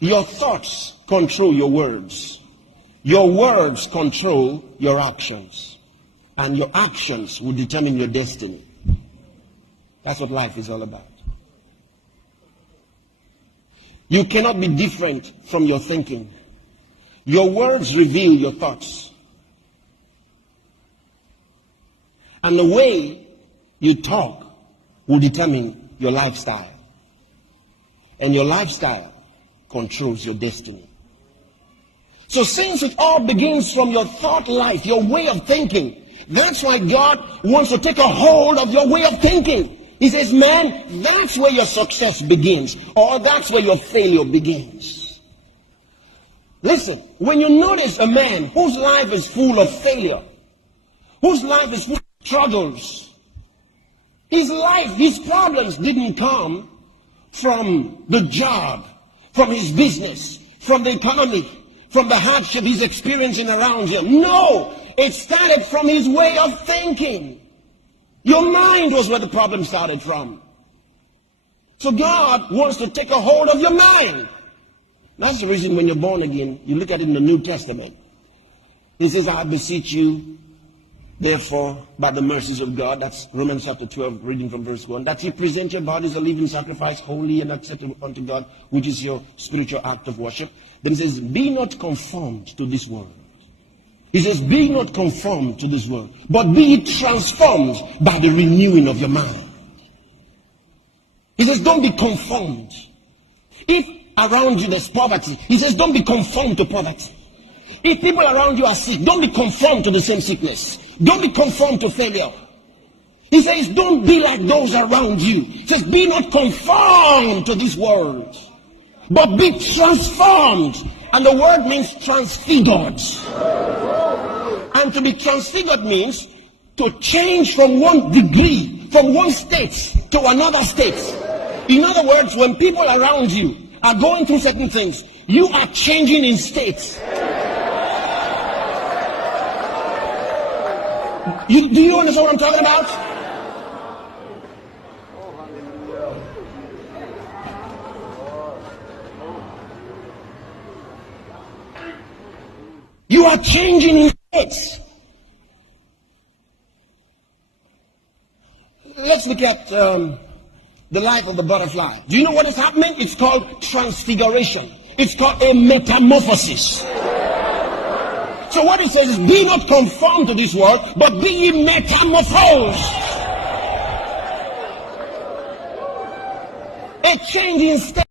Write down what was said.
Your thoughts control your words. Your words control your actions. And your actions will determine your destiny. That's what life is all about. You cannot be different from your thinking. Your words reveal your thoughts. And the way you talk will determine your lifestyle. And your lifestyle controls your destiny. So since it all begins from your thought life, your way of thinking, that's why God wants to take a hold of your way of thinking. He says, man, that's where your success begins, or that's where your failure begins. Listen, when you notice a man whose life is full of failure, whose life is full of struggles, his life, his problems didn't come from the job, from his business, from the economy, from the hardship he's experiencing around him. No, it started from his way of thinking. Your mind was where the problem started from. So God wants to take a hold of your mind. That's the reason when you're born again, you look at it in the New Testament. He says, I beseech you, therefore, by the mercies of God, that's Romans chapter 12, reading from verse 1, that you present your bodies a living sacrifice, holy and acceptable unto God, which is your spiritual act of worship. Then he says, be not conformed to this world. He says, be not conformed to this world, but be transformed by the renewing of your mind. He says, don't be conformed. If around you there's poverty, he says, don't be conformed to poverty. If people around you are sick, don't be conformed to the same sickness. Don't be conformed to failure. He says, don't be like those around you. He says, be not conformed to this world, but be transformed. And the word means transfigured. And to be transfigured means to change from one degree, from one state to another state. In other words, when people around you are going through certain things, you are changing in states. Do you understand what I'm talking about? You are changing in states. Let's look at the life of the butterfly. Do you know what is happening? It's called transfiguration. It's called a metamorphosis. So what it says is, be not conformed to this world, but be ye metamorphosed. A change in state.